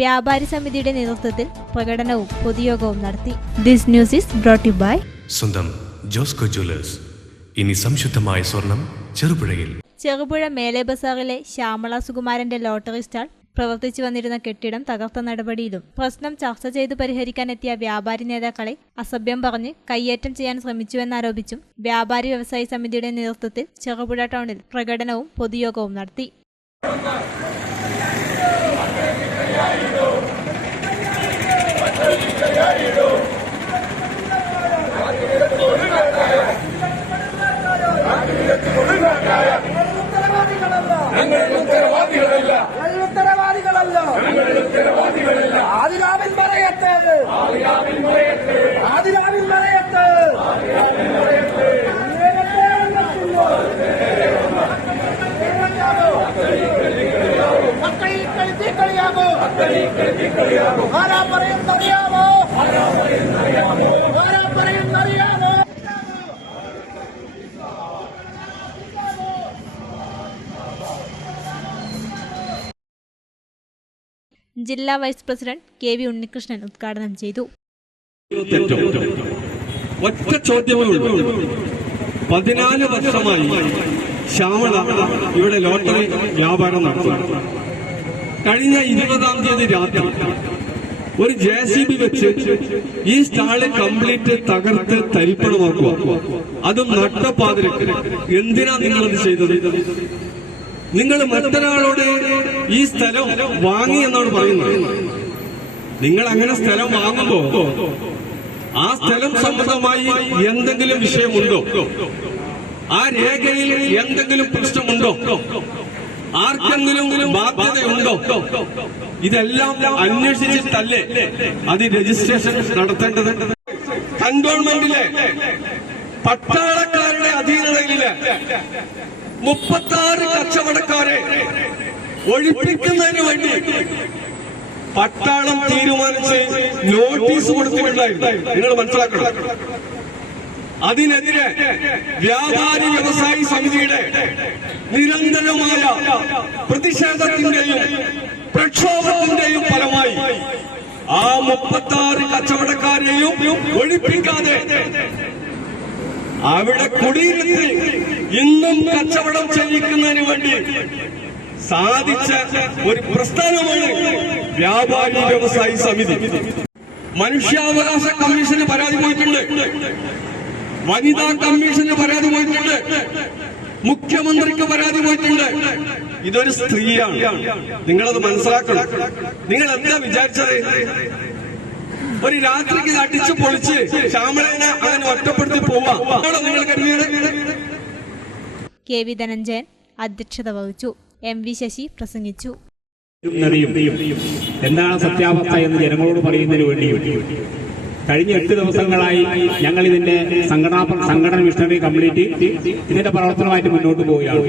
വ്യാപാരി സമിതിയുടെ നേതൃത്വത്തിൽ പ്രകടനവും പൊതുയോഗവും നടത്തി. This news is brought you by സ്വന്തം ജോസ്കോ ജ്വല്ലേഴ്സ്. ഇനി സംശുദ്ധമായ സ്വർണം ചെറുപുഴയിൽ. ചെറുപുഴ മേലെ ബസാറിലെ ശ്യാമള സുകുമാരന്റെ ലോട്ടറി സ്റ്റാൾ പ്രവർത്തിച്ചു വന്നിരുന്ന കെട്ടിടം തകർത്ത നടപടിയിലും പ്രശ്നം ചർച്ച ചെയ്ത് പരിഹരിക്കാനെത്തിയ വ്യാപാരി നേതാക്കളെ അസഭ്യം പറഞ്ഞ് കയ്യേറ്റം ചെയ്യാൻ ശ്രമിച്ചുവെന്നാരോപിച്ചും വ്യാപാരി വ്യവസായി സമിതിയുടെ നേതൃത്വത്തിൽ ചെറുപുഴ ടൗണിൽ പ്രകടനവും പൊതുയോഗവും നടത്തി. ഞങ്ങൾ കളിയാമോ ആരാ പറയുന്നറിയാമോ? ആരാ പറയുന്നറിയാമോ? ജില്ലാ vice president K V Unnikrishnan ഉദ്ഘാടനം ചെയ്തു. ഒറ്റ ചോദ്യമേ ഉള്ളൂ. പതിനാല് വർഷമായി ശ്യാമള ഇവിടെ ലോട്ടറി വ്യാപാരം നടത്തുന്നു. കഴിഞ്ഞ ഇരുപതാം തീയതി രാത്രി ഒരു ജെ സി ബി വെച്ച് ഈ സ്റ്റാൾ കംപ്ലീറ്റ് തകർത്ത് തരിപ്പണമാക്കുക. അതും നട്ടപ്പാതിരക്ക്. എന്തിനാ നിങ്ങളത് ചെയ്തത്? നിങ്ങൾ മറ്റൊരാളോട് ഈ സ്ഥലം വാങ്ങി എന്നാണ് പറയുന്നത്. നിങ്ങൾ അങ്ങനെ സ്ഥലം വാങ്ങുമ്പോ ആ സ്ഥലം സംബന്ധമായി എന്തെങ്കിലും വിഷയമുണ്ടോ? ആ രേഖയിൽ എന്തെങ്കിലും പ്രശ്നമുണ്ടോ? ആർക്കെങ്കിലും ബാധ്യതയുണ്ടോ? ഇതെല്ലാം അന്വേഷിച്ചിട്ടല്ലേ അത് രജിസ്ട്രേഷൻ നടത്തേണ്ടത്? കണ്ടോൺമെന്റിലെ പട്ടാളക്കാരുടെ അധീനതയിലെ മുപ്പത്തി ആറ് കച്ചവടക്കാരെ ഒഴിപ്പിക്കുന്നതിന് വേണ്ടി പട്ടാളം തീരുമാനിച്ച് നോട്ടീസ് കൊടുത്തിട്ടുണ്ടായിരുന്നു. നിങ്ങൾ മനസ്സിലാക്കണം. അതിനെതിരെ വ്യാപാരി വ്യവസായി സമിതിയുടെ നിരന്തരമായ പ്രതിഷേധത്തിന്റെയും പ്രക്ഷോഭത്തിന്റെയും ഫലമായി ആ മുപ്പത്തി ആറ് കച്ചവടക്കാരെയും ഒഴിപ്പിക്കാതെ അവിടെ കുടിയിരുത്തി ഇന്നും കച്ചവടം ചെയ്യിക്കുന്നതിന് വേണ്ടി സാധിച്ച ഒരു പ്രസ്ഥാനമാണ് വ്യാപാരി വ്യവസായി സമിതി. മനുഷ്യാവകാശ കമ്മീഷന് പരാതി പോയിട്ടുണ്ട്. വനിതാ കമ്മീഷന് പരാതി പോയിട്ടുണ്ട് മുഖ്യമന്ത്രിക്ക് പരാതി പോയിട്ടുണ്ട് ഇതൊരു സ്ത്രീയാണ്. നിങ്ങളത് മനസ്സിലാക്കണം. നിങ്ങൾ എന്താ വിചാരിച്ചത്? ഒരു രാത്രിക്ക് അടിച്ചു പൊളിച്ച് ശ്യാമളേനെ അങ്ങനെ ഒറ്റപ്പെടുത്തി പോവാണോ നിങ്ങൾ കരുതിയത്? കെ വി ധനഞ്ജയൻ അധ്യക്ഷത വഹിച്ചു. എം വി ശശി പ്രസംഗിച്ചു. എന്താണ് സത്യാവസ്ഥ എന്ന് ജനങ്ങളോട് പറയുന്നതിന് വേണ്ടിയും കഴിഞ്ഞ എട്ട് ദിവസങ്ങളായി ഞങ്ങൾ ഇതിന്റെ സംഘടനാ സംഘടന മിഷണറി കമ്മ്യൂണിറ്റി ഇതിന്റെ പ്രവർത്തനമായിട്ട് മുന്നോട്ട് പോവുകയാണ്.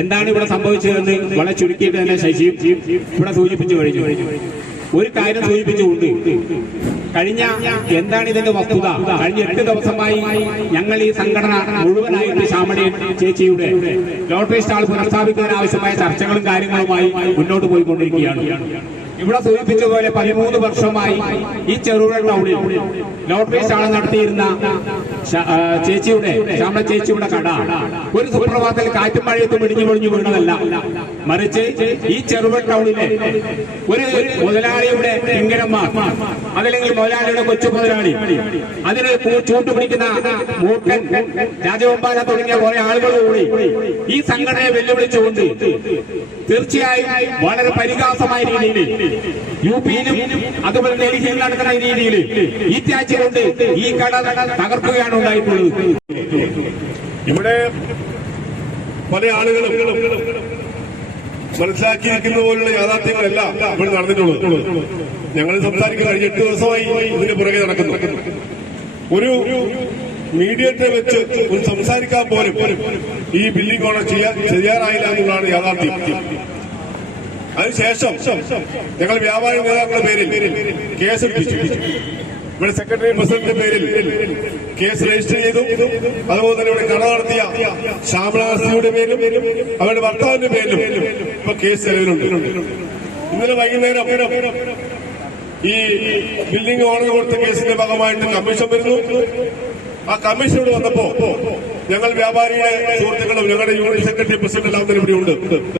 എന്താണ് ഇവിടെ സംഭവിച്ചതെന്ന് വളരെ ചുരുക്കിയിട്ട് തന്നെ ശശി ഇവിടെ സൂചിപ്പിച്ചു കഴിഞ്ഞു. ഒരു കാര്യം സൂചിപ്പിച്ചുകൊണ്ട് കഴിഞ്ഞ എന്താണ് ഇതിന്റെ വസ്തുത? കഴിഞ്ഞ എട്ട് ദിവസമായി ഞങ്ങൾ ഈ സംഘടന മുഴുവനായിട്ട് ശാമണി ചേച്ചിയുടെ ലോട്ടറി സ്റ്റാൾ ആവശ്യമായ ചർച്ചകളും കാര്യങ്ങളുമായി മുന്നോട്ട് പോയിക്കൊണ്ടിരിക്കുകയാണ്. ഇവിടെ സൂചിപ്പിച്ചതുപോലെ പതിമൂന്ന് വർഷമായി ഈ ചെറുപുഴ ടൗണിൽ ലോട്ടറി സ്റ്റാൾ നടത്തിയിരുന്ന ചേച്ചിയുടെ ശ്യാമള ചേച്ചിയുടെ കട. ഒരു സുപ്രഭാതത്തിൽ കാറ്റും മഴയത്തും ഇടിഞ്ഞു പൊളിഞ്ഞു വീണതല്ല. മറിച്ച് ഈ ചെറുപുഴ ടൗണിലെ ഒരു മുതലാളിയുടെ കിങ്കരന്മാർ അതല്ലെങ്കിൽ മുതലാളിയുടെ കൊച്ചു മുതലാളി അതിന് ചൂട്ടുപിടിക്കുന്ന മൂട്ടൻ രാജഗോപാല തുടങ്ങിയ കുറെ ആളുകൾ കൂടി ഈ സംഘടനയെ വെല്ലുവിളിച്ചുകൊണ്ട് തീർച്ചയായും വളരെ പരിഹാസമായ രീതിയിൽ യു പിയിലും അതുപോലെ ഡൽഹിയിൽ നടക്കുന്ന രീതിയിൽ ഈ കൊണ്ട് ഈ കട തകർക്കുകയാണ് ഉണ്ടായിട്ടുള്ളത്. ഇവിടെ പല ആളുകളും മനസ്സിലാക്കിയിരിക്കുന്ന പോലുള്ള യാഥാർത്ഥ്യങ്ങളല്ല ഇവിടെ നടന്നിട്ടുള്ളത്. ഞങ്ങൾ സംസാരിക്കുന്ന കഴിഞ്ഞ എട്ട് ദിവസമായി ഇതിന് പുറകെ നടക്കുന്നു. ഒരു മീഡിയത്തെ വെച്ച് ഒരു സംസാരിക്കാൻ പോലും ഈ ബില്ലിംഗ് ഓണർ ചെയ്യാൻ ചെയ്യാറായില്ല എന്നുള്ളതാണ് യാഥാർത്ഥ്യം. അതിനുശേഷം ഞങ്ങൾ വ്യാപാരി നേതാക്കളുടെ പേരിൽ കേസെടുപ്പിച്ചു ഇവിടെ സെക്രട്ടറി പ്രസിഡന്റിന്റെ പേരിൽ കേസ് രജിസ്റ്റർ ചെയ്തു. അതുപോലെ തന്നെ ഇവിടെ കട നടത്തിയ ശ്യാമളാസിയുടെ പേരിലും അവരുടെ ഭർത്താവിന്റെ പേരിലും ഇപ്പൊ കേസ് നിലവിലുണ്ട്. ഇന്നലെ വൈകുന്നേരം ഈ ബിൽഡിംഗ് ഓണർ കൊടുത്ത കേസിന്റെ ഭാഗമായിട്ട് കമ്മീഷൻ വരുന്നു. ആ കമ്മീഷനോട് വന്നപ്പോ ഞങ്ങൾ വ്യാപാരിയുടെ സുഹൃത്തുക്കളും ഞങ്ങളുടെ യൂണിയൻ സെക്രട്ടറി പ്രസിഡന്റ് എല്ലാം തന്നെ ഇവിടെ ഉണ്ട്.